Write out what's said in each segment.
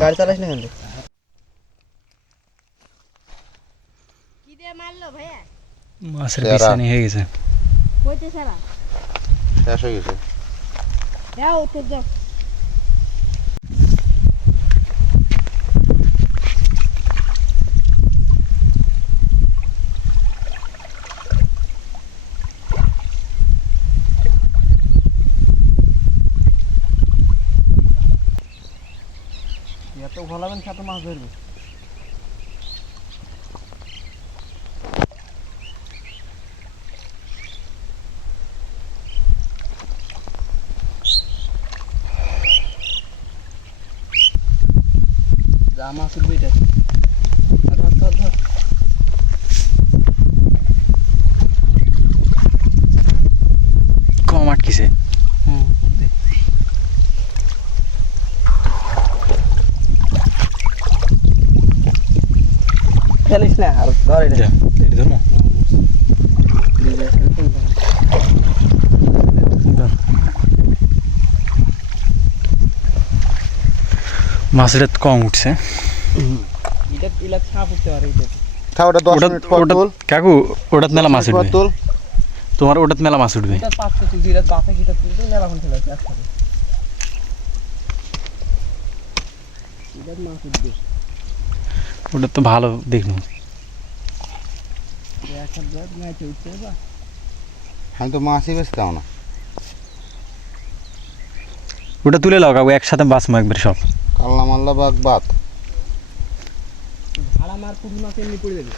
গাড়ি চালাইস না কেন? কি দিয়ে মারলো ভাইয়া? মাছের বিছানি হয়ে গেছে। কইতে সারা শেষ হয়ে গেছে। দাও তো দাও। এত ঘোলাবেন সাথে মাছ ধরবে। যা মাছ উঠবে এটা। ধর ধর ধর। কম আটকিছে। ফেলিস না আর ধর এটা। এটা ধরো। মাছের কম উঠছে। এটা ইলা ছাপ উঠতে পারে এটা। তা ওটা 10 মিনিট পর তুল। কাকু ওটাত মেলা মাছ উঠবে। তুল। তোমার ওটাত মেলা মাছ উঠবে। এটা পাঁচটা তুলছি এটা বাসা কিটা তুলতে মেলাখন ফেলে আছে একসাথে। এটা মাছ উঠবে। ওটা তো ভালো দেখুন। একটা ধর ম্যাচে উঠছে বা। আমি তো মাছই বেচতাম না। ওটা তুলে লাও কাকু একসাথে বাঁচমো একবার সব। কাল্লা মাল্লা বাগ বাত। ভাড়া মার পুঁটি মাছ এমনি পড়ে যাবে।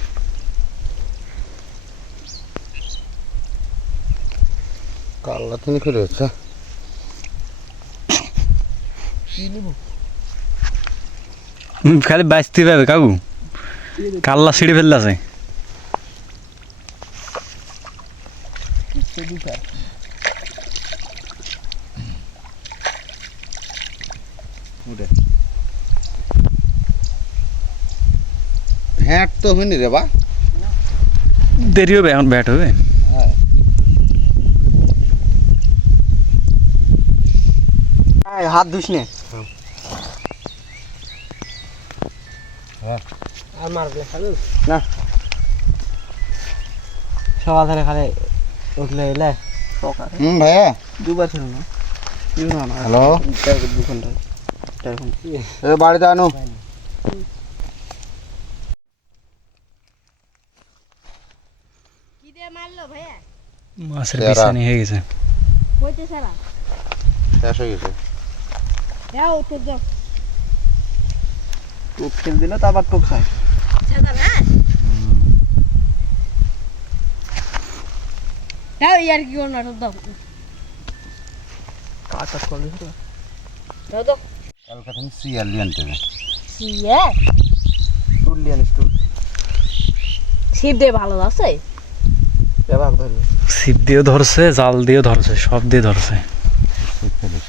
কাল্লা তিনি করে হচ্ছে। কি নিব? খালি বাঁচতে পাবে কাকু। কাল্লা ছিঁড়ে ফেলতে আছে। সেদিকা উঠে। হ্যাঁ তো হয়নি রে বা। দেরি হবে এখন ব্যাট হবে। হ্যাঁ। হাত ধুস নে। হ্যাঁ। আর মারবে খালু না। সকাল ধরে খালে উঠলে এলে সকালে ভাইয়া। দুবার ছিল না না হ্যালো। 2 ঘন্টা 4 ঘন্টা এ বাড়িতে আনো। কি দিয়ে মারলো ভাইয়া? মাছের বিছানি হয়ে গেছে। কইতে সারা শেষ হয়ে গেছে। দাও তো দাও। টোপ খেল দিলে তো আবার টোপ চাই সাদা না দাও ইয়ার কি করনা তো দাও। কাটা করলে দাও দাও। কালকে তুমি সিয়ার লিয়ে আনতে হবে। সিয়া তুললি আনিস তুল ছিপ দিয়ে ভালো আছে। ব্যবহার ধরবে ছিপ দিয়েও ধরছে জাল দিয়েও ধরছে সব দিয়ে ধরছে। ফেলিস।